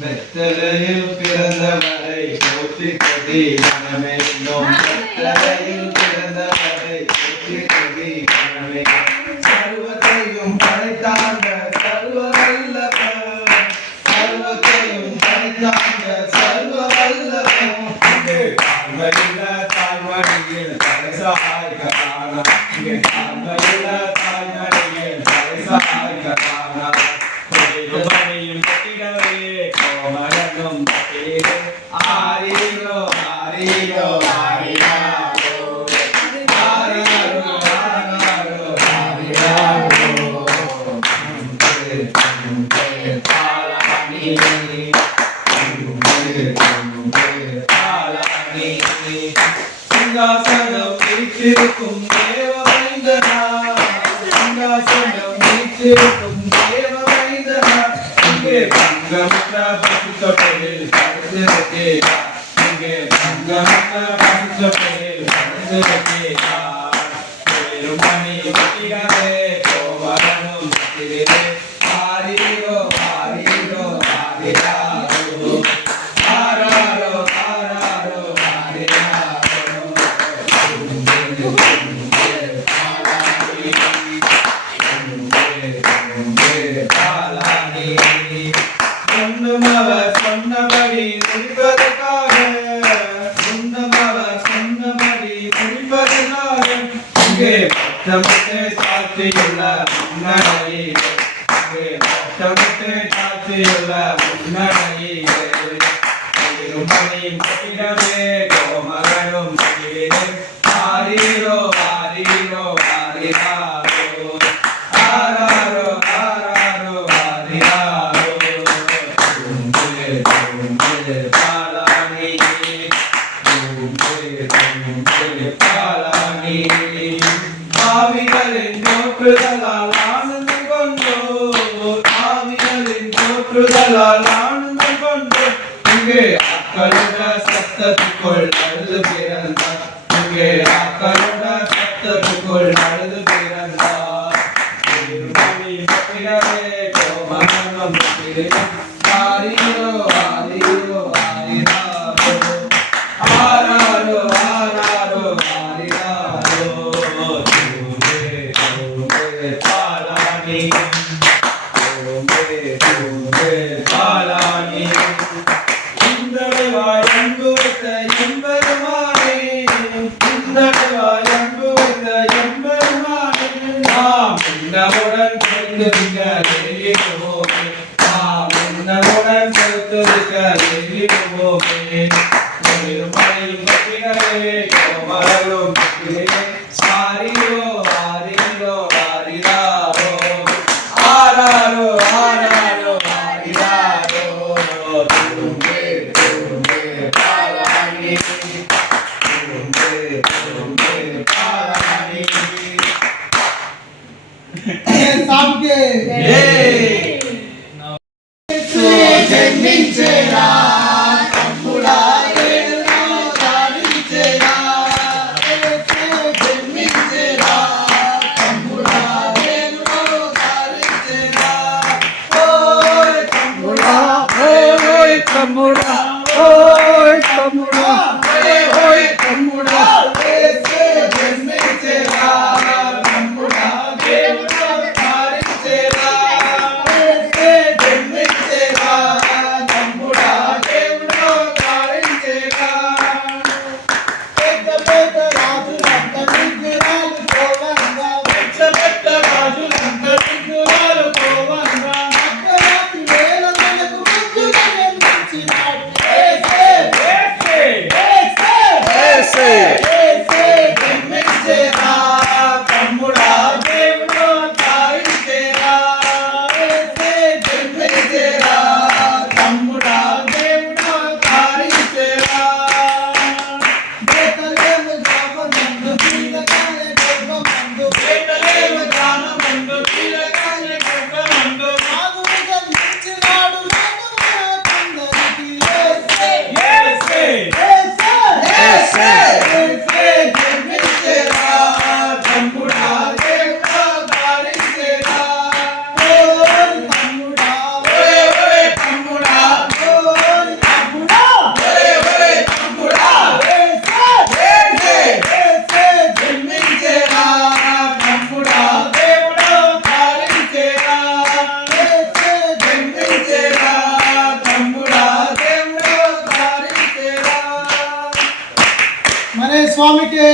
வெத்தலையில் பிறந்தவரை போற்றி கொடி மனமென்னும் வெத்தலையில் பிறந்தவரை போற்றி கொடி மனமே சர்வத்தையும் படைத்தாண்ட சர்வ வல்லவர் சர்வத்தையும் படைத்தாண்ட சர்வ வல்லவர் தாழ்மையுள்ள தாய்மடியில் தலைசாய்க காணா இங்கே தாழ்மையுள்ள தாய்மடியில் தலைசாய்க காணா பணியும் கட்டிடவே கோமரனும் கட்டிடே ஆரீரோ ஆரீரோ ஆரீராரோ ஆராரோ ஆராரோ ஆரீராரோ பாலானி பாலானி சிங்காசனம் வீற்றிருக்கும் தேவமைந்தனா சிங்காசனம் வீற்றிருக்கும் தேவமைந்தனா இங்கே பங்கமற்ற பசுத்தொழில் படுத்திருக்கே இங்கே பங்கமற்ற பசுத்தொழில் படுத்திருக்கே பெருமணி கட்டிடவே கோவரனும் கட்டிடவே ஆரீரோ ஆரீரோ ஆரிராரோ ஆராரோ ஆராரோ ஆரிராரோ சொன்னவர் சொன்னபடி முடிப்பதற்காக சொன்னவர் சொன்னபடி முடிப்பதற்காக இங்கே பட்டமிட்டு சாத்தியுள்ள முன்னடையே இங்கே பட்டமிட்டு சாத்தியுள்ள முன்னடையே திருமணி கட்டிடவே கோமரனும் கட்டிடே ஆரீரோ ஆரீரோ ஆரிராரோ ஆராரோ ஆராரோ ஆரிராரோ பாலானி பாலானி ஆவிகளின் தோற்றுதலால் ஆனந்தம் கொண்டோ ஆவிகளின் தோற்றுதலால் ஆனந்தம் கொண்டோ இங்கே அக்களுட சத்தத்துக்குள் அழுது பிறந்தார் இங்கே அக்களுட சத்தத்துக்குள் அழுது பிறந்தார் திருமணி கட்டிடவே கோமரனும் கட்டிடவே ஆரீரோ ஆரீரோ ஆரிராரோ ஆராரோ ஆராரோ ஆரிராரோ தூமே தூமே பாலானி தூமே தூமே பாலானி இந்தளவாய் அன்பு வைத்த எம்பெருமானே இந்தளவாய் அன்பு வைத்த எம்பெருமானே நாம் இன்னமுடன் பிறந்திருக்க தேடிடுவோமே நாம் இன்னமுடன் பிறந்திருக்க தேடிடுவோமே திருமணியும் கட்டிடவே கோமரனும் கட்டிடே ஆரீரோ ஆரீரோ ஆரிராரோ ஆராரோ ஆராரோ ஆரிராரோ துரும்பே துரும்பே பாலானி துரும்பே துரும்பே பாலானி சாப்பிட்டு జన్మించేరా తమ్ముడా ఏడులో దారించేరా జన్మించేరా తమ్ముడా ఏడులో దారించేరా ఓయ్ తమ్ముడా ఓయ్ తమ్ముడా ఓయ్ తమ్ముడా ఓయ్ తమ్ముడా ఏసే జన్మించేరా తమ్ముడా ఏడులో దారించేరా ఏసే జన్మించేరా తమ్ముడా దేవుడో దారించేరా పెద్ద పెద్ద రాజులంత విగ్రహాలు పోవంగా పెద్ద రాజులంత విగ్రహాలు పోవంగా అర్ధరాత్రి వేళ మనకు ముందుగా జన్మించినాడు యేసే యేసే స్వామికి